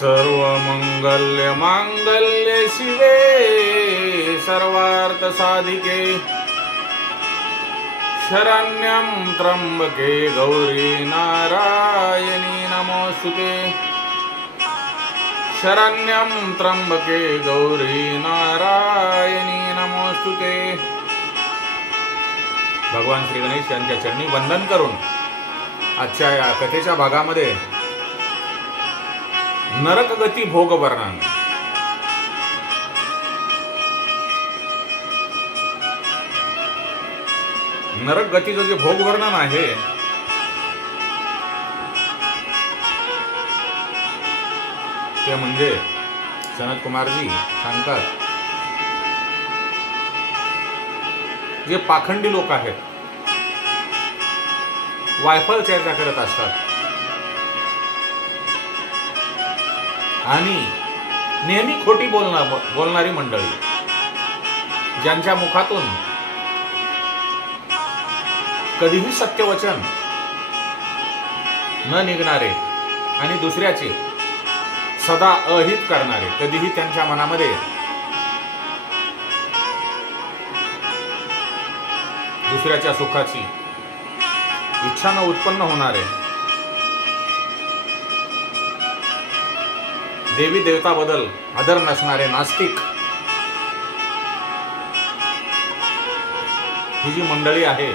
सर्वमङ्गल्यमाङ्गल्ये शिवे सर्वार्थसाधिके शरण्यं त्र्यम्बके गौरी नारायणी नमोऽस्तुते शरण्यं त्र्यम्बके गौरी नारायणी नमोऽस्तुते भगवान श्री गणेश यांच्या चरणी वंदन करून आजच्या या कथेच्या भागामध्ये नरकगती भोग वर्णन नरक गतीचं जे भोग वर्णन आहे ते म्हणजे सनत कुमारजी सांगतात जे पाखंडी लोक आहेत वायफळ चर्चा करत असतात. आणि नेहमी खोटी बोलणार बोलणारी मंडळी ज्यांच्या मुखातून कधीही सत्यवचन न निघणारे आणि दुसऱ्याचे सदा अहित करणारे कधीही त्यांच्या मनामध्ये दुसऱ्याच्या सुखाची इच्छा न उत्पन्न होणारे देवी देवताबद्दल आदर नसणारे नास्तिक. ही जी मंडळी आहे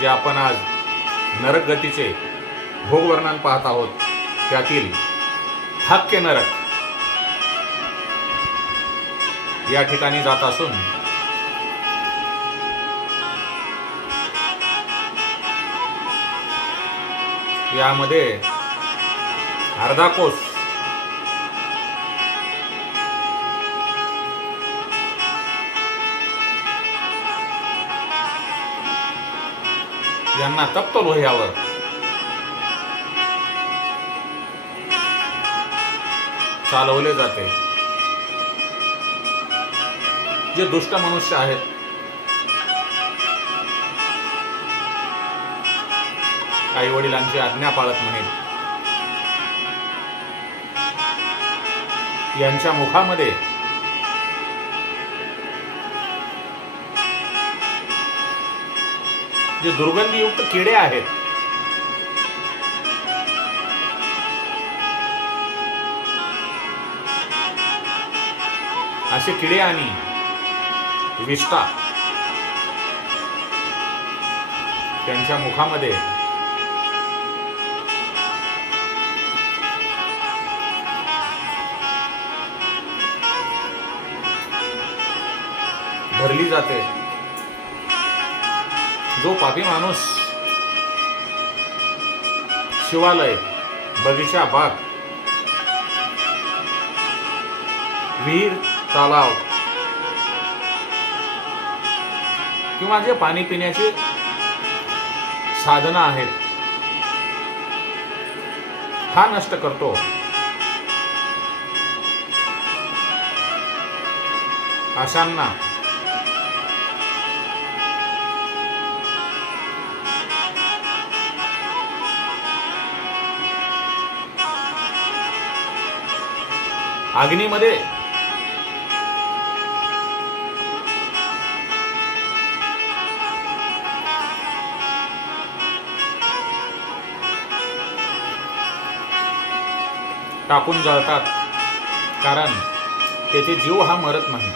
जे आपण आज नरक गतीचे भोगवर्णन पाहत आहोत त्यातील हक्के नरक या ठिकाणी जात असून यामध्ये अर्धा कोस. यांना तप्त लोह्यावर हो चालवले जाते. जे दुष्ट मनुष्य आहेत आई वडिलांची आज्ञा पाळत नाहीत. यांच्या मुखामध्ये जे दुर्गंधीयुक्त किडे आहेत असे किडे आणि विष्टा त्यांच्या मुखामध्ये भरली जाते. जो पापी माणूस शिवालय बगीचा बाग विहीर तलाव किंवा जे पाणी पिण्याचे साधनं आहेत हा नष्ट करतो. अशांना अग्नीमध्ये. टाकून जळतात. कारण त्याचे जीव हा मरत नाही.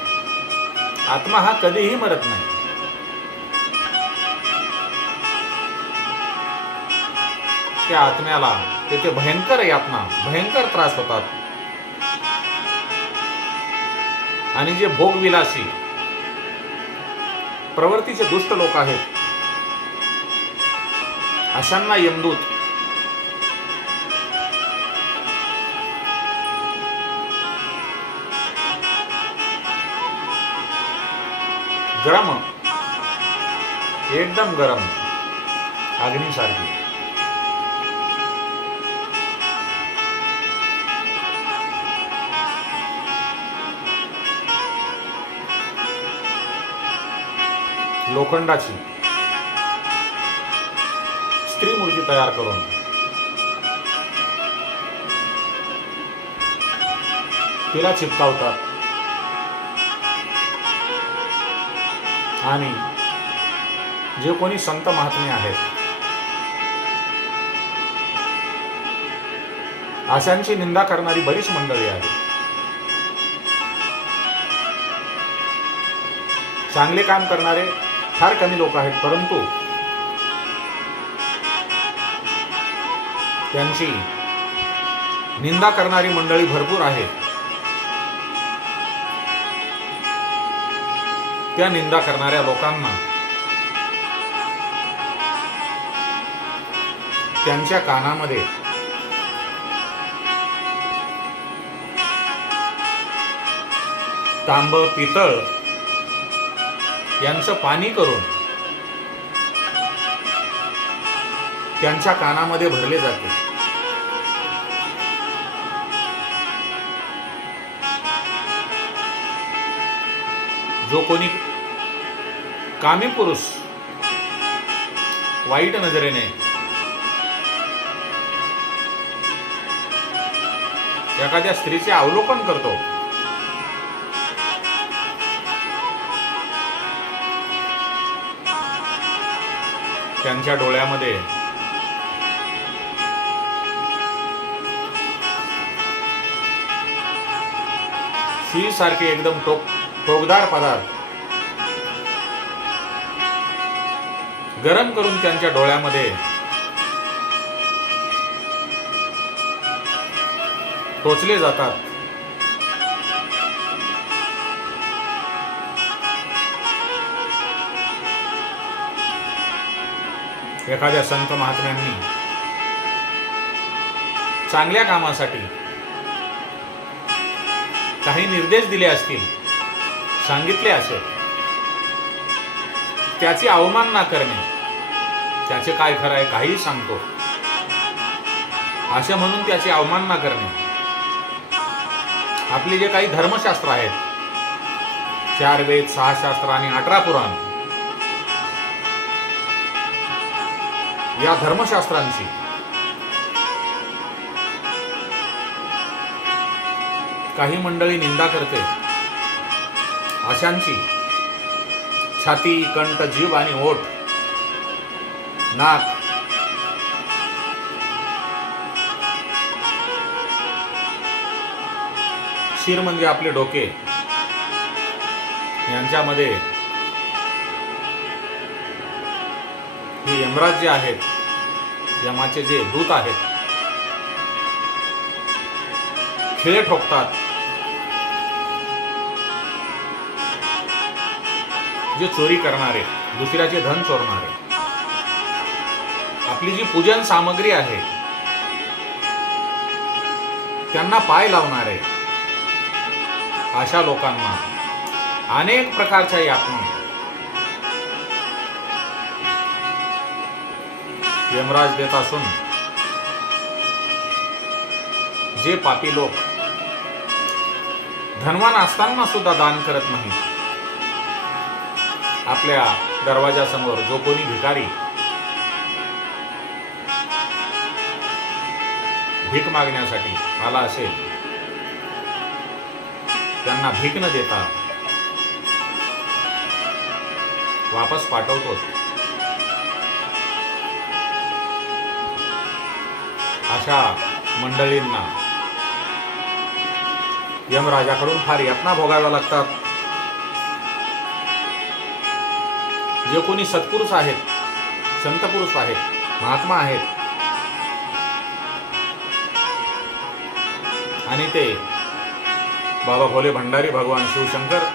आत्मा हा कधीही मरत नाही. त्या आत्म्याला तेथे भयंकर यातना भयंकर त्रास होतात. आणि जे भोगविलासी प्रवृत्तीचे दुष्ट लोक आहेत अशांना यमदूत गरम एकदम गरम अग्निसारखी. लोखंडाची. स्त्री मूर्ती तयार करून. तिला चिपकावतात. आणि जे कोणी संत महात्मे आहेत अशांची निंदा करणारी बरीच मंडळी आहेत. चांगले काम करणारे फार कमी लोक आहेत परंतु त्यांची निंदा करणारी मंडळी भरपूर आहे त्या निंदा करणाऱ्या लोकांना त्यांच्या कानामध्ये तांब पितळ यांचं पाणी करून त्यांच्या कानामध्ये भरले जाते. जो कोणी कामी पुरुष वाईट नजरेने एखाद्या स्त्रीचे अवलोकन करतो त्यांच्या डोळ्यामध्ये. सुई सारखे एकदम टोक टोकदार पदार्थ. गरम करून त्यांच्या डोळ्यामध्ये. टोचले जातात. एखाद्या संत महात्म्यांनी चांगल्या कामासाठी काही निर्देश दिले असतील सांगितले असेल त्याची अवमानना करणे त्याचे काय खरं आहे काहीही सांगतो. असे म्हणून त्याची अवमानना करणे. आपले जे काही धर्मशास्त्र आहेत चार वेद सहा शास्त्र आणि अठरा पुराण या धर्मशास्त्रांची काही मंडळी निंदा करते. अशांची. छाती कंठ जीव आणि ओठ. नाक. शिर म्हणजे आपले डोके. यांच्यामध्ये हे यमराज जे आहेत यमाचे जे दूत आहेत खिळे ठोकतात. जे चोरी करणारे दुसऱ्याचे धन चोरणारे. आपली जी पूजन सामग्री आहे त्यांना पाय लावणारे अशा लोकांना अनेक प्रकारच्या यातना यमराज देत असून जे पापी लोक धनवान असताना सुद्धा दान करत नाही आपल्या दरवाजासमोर जो कोणी भिकारी भीक मागण्यासाठी आला असेल त्यांना भीक न देता वापस पाठवतो अशा मंडळींना. यमराजाकडून फार यातना भोगाव्या लागतात. जे कोणी सत्पुरुष आहेत संत पुरुष आहेत महात्मा आहेत आणि ते बाबा भोले भंडारी भगवान शिवशंकर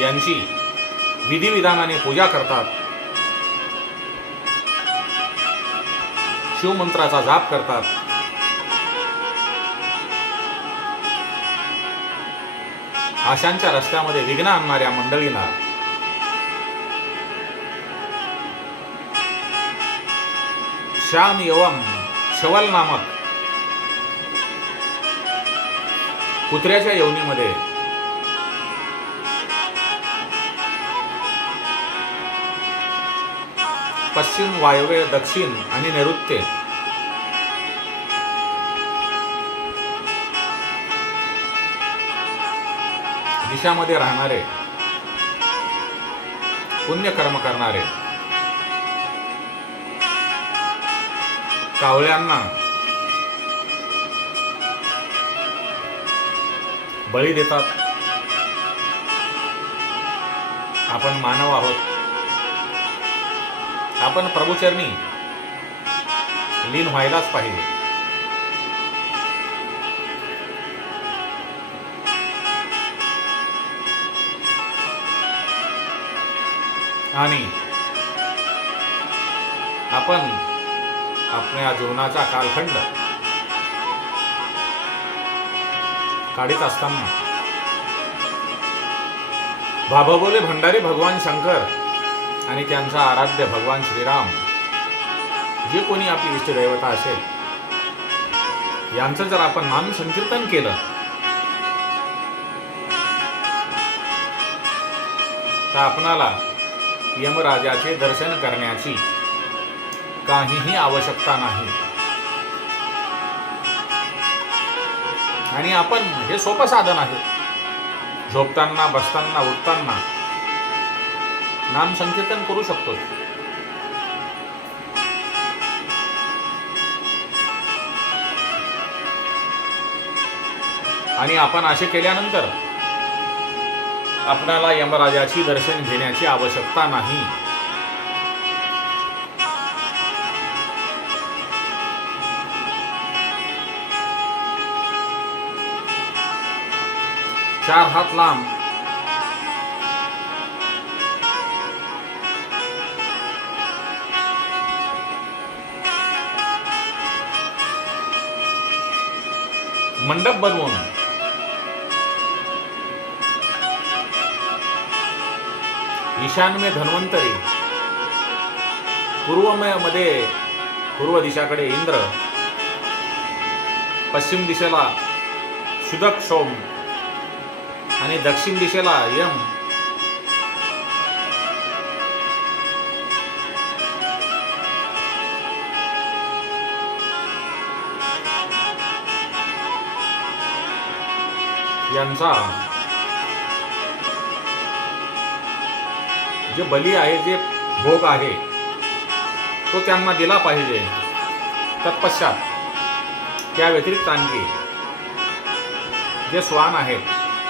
यांची विधिविधानाने पूजा करतात. शिवमंत्राचा जाप करतात. आशांच्या रस्त्यामध्ये विघ्न आणणाऱ्या मंडळीला. श्याम एवम शवल नामक कुत्र्याच्या यवनीमध्ये पश्चिम वायव्य दक्षिण आणि नैऋत्य. दिशामध्ये राहणारे पुण्यकर्म करणारे कावळ्यांना बळी देतात. आपण मानव आहोत. आपण प्रभूचरणी लीन व्हायलाच पाहिजे. आणि आपण आपल्या जीवनाचा कालखंड काढीत असताना भाभगोले भंडारी भगवान शंकर आणि त्यांचा आराध्य भगवान श्रीराम. जे कोणी आपली इष्टदैवता असेल यांचं जर आपण मान संकीर्तन केलं तर आपणाला यमराजाचे दर्शन करण्याची काहीही आवश्यकता नाही. आणि आपण हे सोपं साधन आहे. झोपताना बसताना उठताना नाम संकीर्तन करू शकतो. आणि आपण असे केल्यानंतर आपणाला यमराजाची दर्शन घेण्याची आवश्यकता नाही. चार हात लांब. मंडप बनवून. ईशान्य धन्वंतरी पूर्वमध्ये पूर्व दिशाकडे इंद्र पश्चिम दिशेला शुदक सोम आणि दक्षिण दिशेला यम. यांचा. जे बली आहे जे भोग आहे तो त्यांना दिला पाहिजे. तत्पश्चात त्या व्यतिरिक्त आणखी जे श्वान आहेत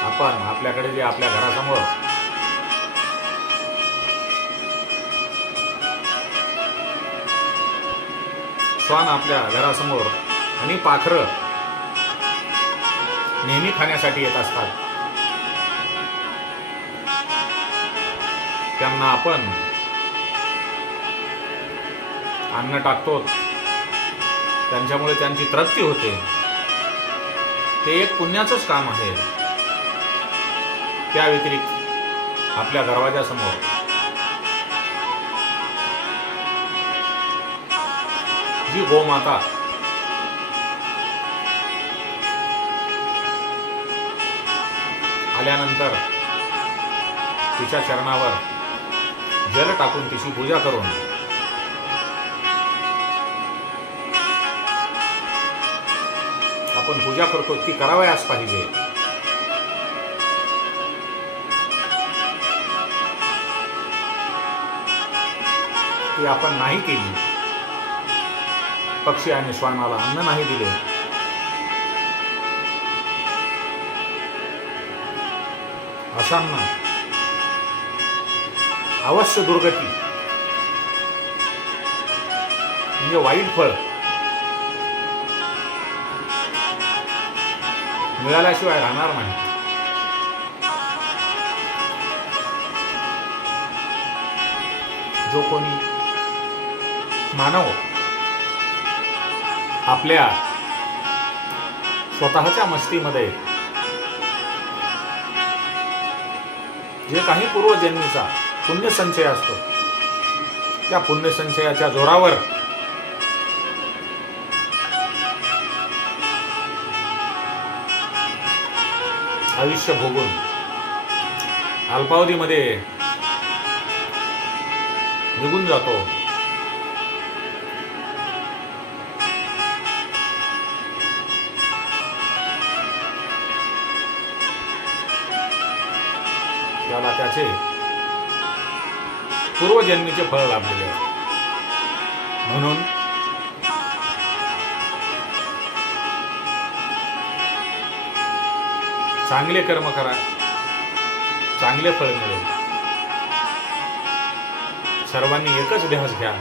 आपण आपल्याकडे जे आपल्या घरासमोर श्वान आपल्या घरासमोर आणि पाखरं नेहमी खाण्यासाठी येत असतात. त्यांना आपण अन्न टाकतो त्यांच्यामुळे त्यांची तृप्ती होते. ते एक पुण्याचंच काम आहे. त्या व्यतिरिक्त आपल्या दरवाजासमोर जी गोमाता झाल्यानंतर तिच्या चरणावर जल टाकून तिची पूजा करून आपण पूजा करतो ती करावयास पाहिजे. ती आपण नाही केली. पक्षी आणि श्वानाला अन्न नाही दिले. असांना अवश्य दुर्गती. म्हणजे वाईट फळ. मिळाल्याशिवाय राहणार नाही. जो कोणी मानव आपल्या स्वतःच्या मस्तीमध्ये जे काही पूर्वजन्मीचा पुण्यसंचय असतो. त्या पुण्यसंचयाच्या जोरावर आयुष्य भोगून अल्पावधीमध्ये निघून जातो. त्याला त्याचे पूर्वजन्मीचे फळ लाभलेले आहे. म्हणून चांगले कर्म करा. चांगले फळ मिळेल. सर्वांनी एकच ध्यास घ्या.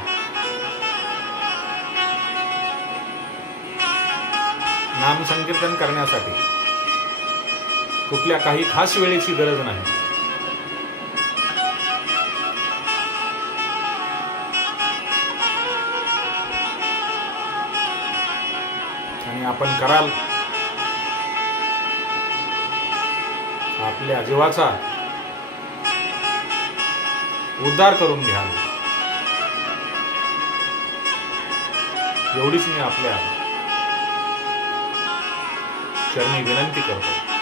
नाम संकीर्तन करण्यासाठी कुठल्या काही खास वेळेची गरज नाही. आपण कराल. आपल्या जीवाचा उद्धार करून घ्याल. एवढीच मी आपल्या चरणी विनंती करतो.